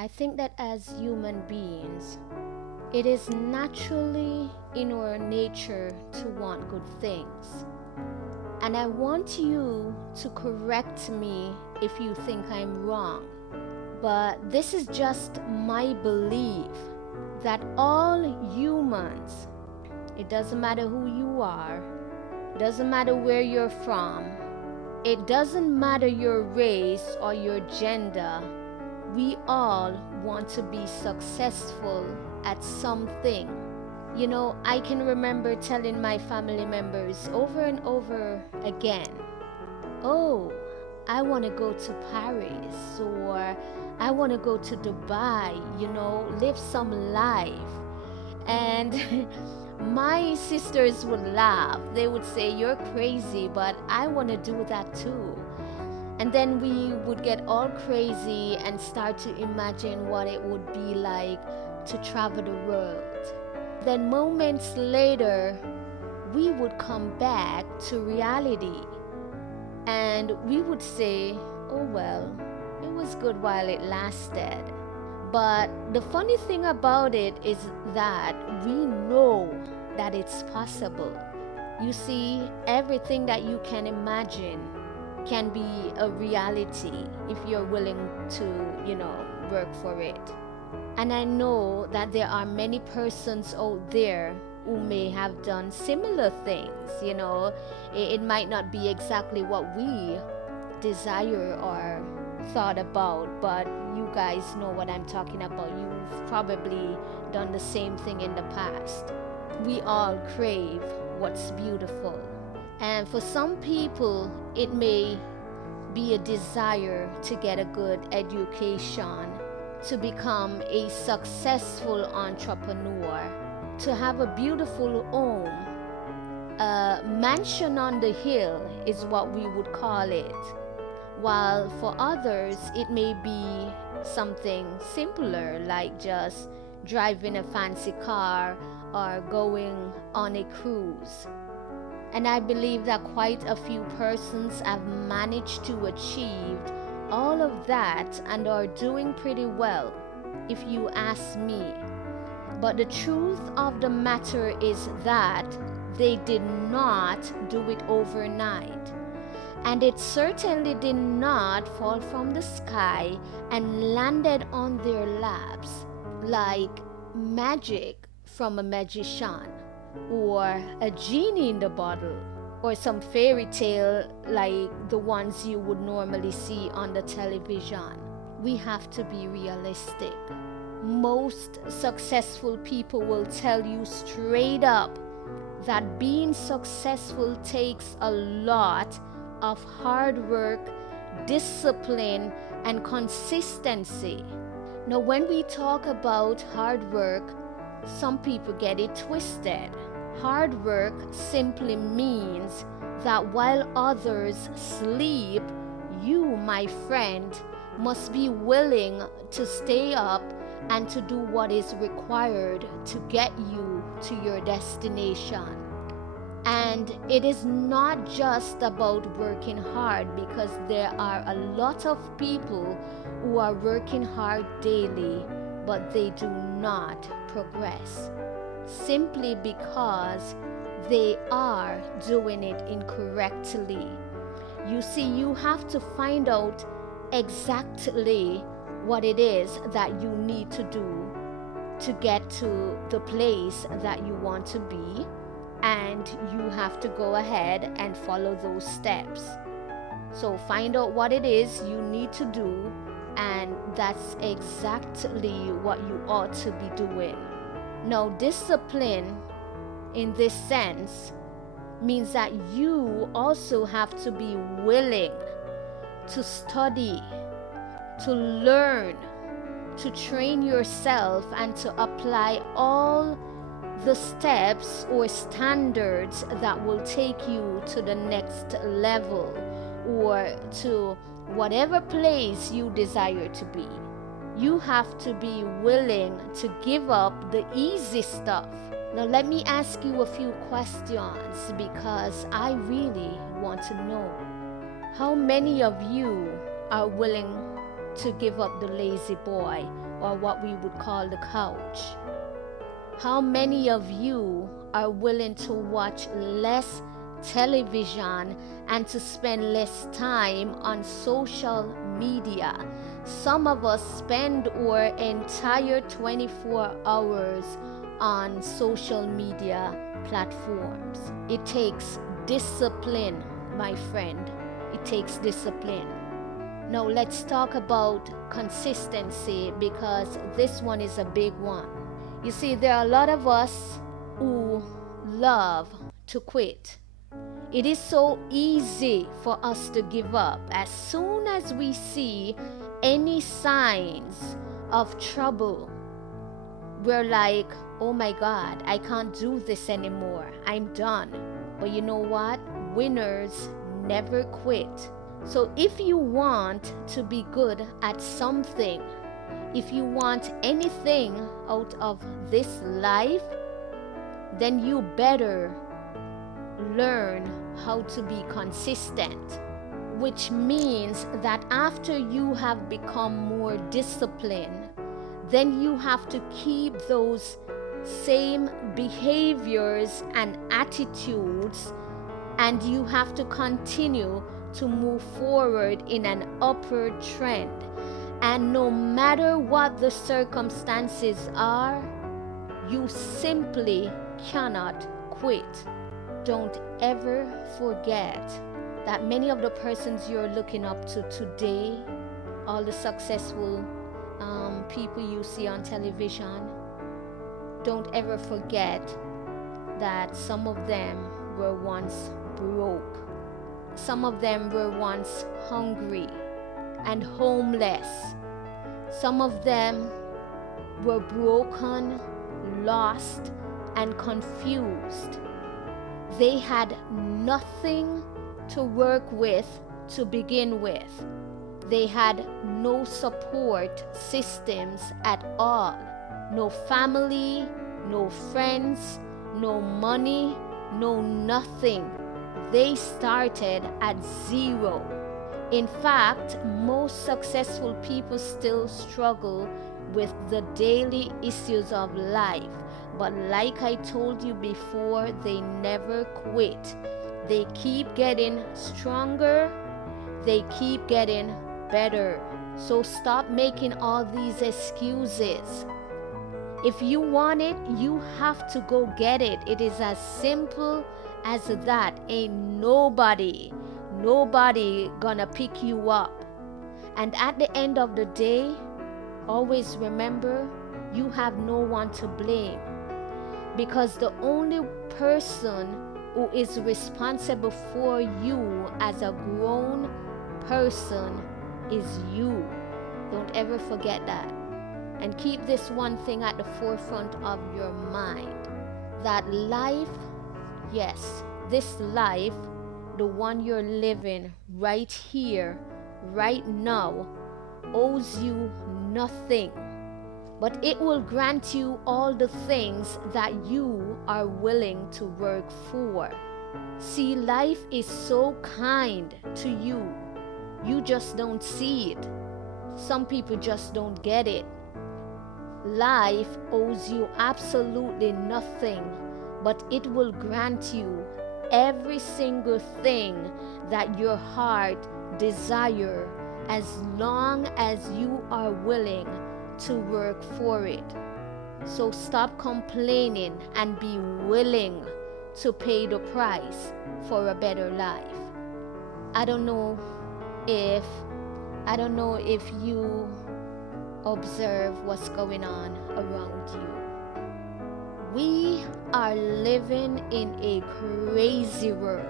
I think that as human beings, it is naturally in our nature to want good things. And I want you to correct me if you think I'm wrong. But this is just my belief that all humans, it doesn't matter who you are, it doesn't matter where you're from, it doesn't matter your race or your gender, we all want to be successful at something. I can remember telling my family members over and over again, oh, I want to go to Paris, or I want to go to Dubai, live some life. And my sisters would laugh. They would say, you're crazy, but I want to do that too. And then we would get all crazy and start to imagine what it would be like to travel the world. Then moments later, we would come back to reality and we would say, oh well, it was good while it lasted. But the funny thing about it is that we know that it's possible. You see, everything that you can imagine can be a reality if you're willing to, work for it. And I know that there are many persons out there who may have done similar things. It might not be exactly what we desire or thought about, but you guys know what I'm talking about. You've probably done the same thing in the past. We all crave what's beautiful. And for some people, it may be a desire to get a good education, to become a successful entrepreneur, to have a beautiful home. A mansion on the hill is what we would call it. While for others, it may be something simpler, like just driving a fancy car or going on a cruise. And I believe that quite a few persons have managed to achieve all of that and are doing pretty well, if you ask me. But the truth of the matter is that they did not do it overnight. And it certainly did not fall from the sky and landed on their laps like magic from a magician, or a genie in the bottle, or some fairy tale like the ones you would normally see on the television. We have to be realistic. Most successful people will tell you straight up that being successful takes a lot of hard work, discipline, and consistency. Now, when we talk about hard work, some people get it twisted. Hard work simply means that while others sleep, you, my friend, must be willing to stay up and to do what is required to get you to your destination. And it is not just about working hard, because there are a lot of people who are working hard daily, but they do not progress, simply because they are doing it incorrectly. You see, you have to find out exactly what it is that you need to do to get to the place that you want to be, and you have to go ahead and follow those steps. So find out what it is you need to do, and that's exactly what you ought to be doing. Now, discipline in this sense means that you also have to be willing to study, to learn, to train yourself, and to apply all the steps or standards that will take you to the next level, or to whatever place you desire to be. You have to be willing to give up the easy stuff. Now, let me ask you a few questions, because I really want to know. How many of you are willing to give up the lazy boy, or what we would call the couch? How many of you are willing to watch less television and to spend less time on social media? Some of us spend our entire 24 hours on social media platforms. It takes discipline, my friend. It takes discipline. Now let's talk about consistency, because this one is a big one. You see, there are a lot of us who love to quit. It is so easy for us to give up. As soon as we see any signs of trouble, we're like, oh my God, I can't do this anymore. I'm done. But you know what? Winners never quit. So if you want to be good at something, if you want anything out of this life, then you better learn how to be consistent, which means that after you have become more disciplined, then you have to keep those same behaviors and attitudes, and you have to continue to move forward in an upward trend. And no matter what the circumstances are, you simply cannot quit. Don't ever forget that many of the persons you're looking up to today, all the successful people you see on television, don't ever forget that some of them were once broke. Some of them were once hungry and homeless. Some of them were broken, lost, and confused. They had nothing to work with to begin with. They had no support systems at all. No family, no friends, no money, no nothing. They started at zero. In fact, most successful people still struggle with the daily issues of life. But like I told you before, they never quit. They keep getting stronger. They keep getting better. So stop making all these excuses. If you want it, you have to go get it. It is as simple as that. Ain't nobody gonna pick you up. And at the end of the day, always remember, you have no one to blame, because the only person who is responsible for you as a grown person is you. Don't ever forget that. And keep this one thing at the forefront of your mind, that life, yes, this life, the one you're living right here, right now, owes you nothing, but it will grant you all the things that you are willing to work for. See, life is so kind to you. You just don't see it. Some people just don't get it. Life owes you absolutely nothing, but it will grant you every single thing that your heart desires, as long as you are willing to work for it. So stop complaining and be willing to pay the price for a better life. I don't know if you observe what's going on around you. We are living in a crazy world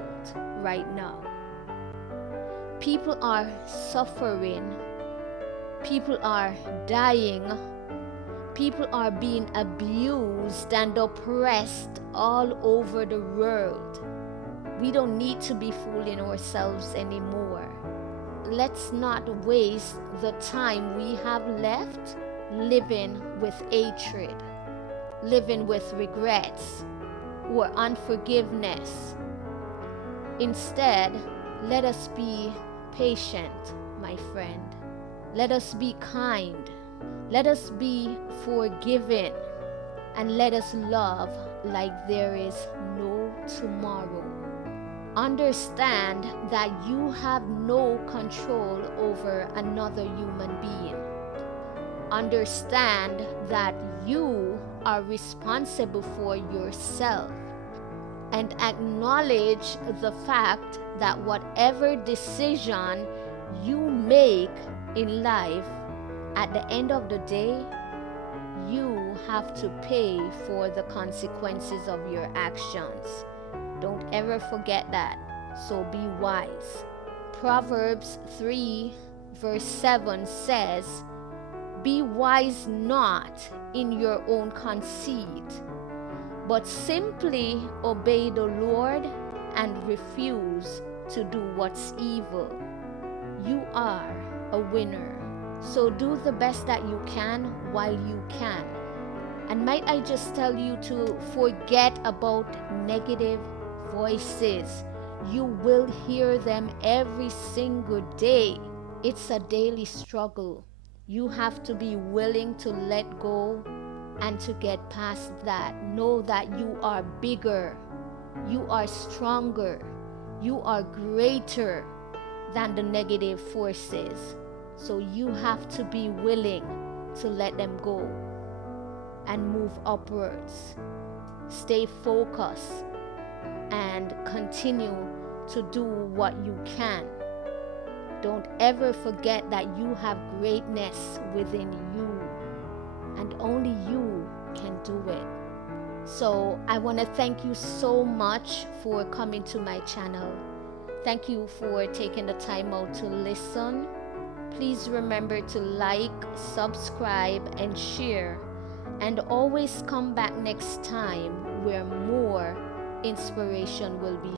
right now. People are suffering. People are dying. People are being abused and oppressed all over the world. We don't need to be fooling ourselves anymore. Let's not waste the time we have left living with hatred, living with regrets or unforgiveness. Instead, let us be patient, my friend. Let us be kind. Let us be forgiving. And let us love like there is no tomorrow. Understand that you have no control over another human being. Understand that you are responsible for yourself. And acknowledge the fact that whatever decision you make in life, at the end of the day, you have to pay for the consequences of your actions. Don't ever forget that. So be wise. Proverbs 3 verse 7 says, "Be wise not in your own conceit, but simply obey the Lord and refuse to do what's evil." You are a winner. So do the best that you can while you can. And might I just tell you to forget about negative voices. You will hear them every single day. It's a daily struggle. You have to be willing to let go and to get past that. Know that you are bigger, you are stronger, you are greater than the negative forces. So you have to be willing to let them go and move upwards. Stay focused and continue to do what you can. Don't ever forget that you have greatness within you, and only you can do it. So I want to thank you so much for coming to my channel. Thank you for taking the time out to listen. Please remember to like, subscribe, and share. And always come back next time where more inspiration will be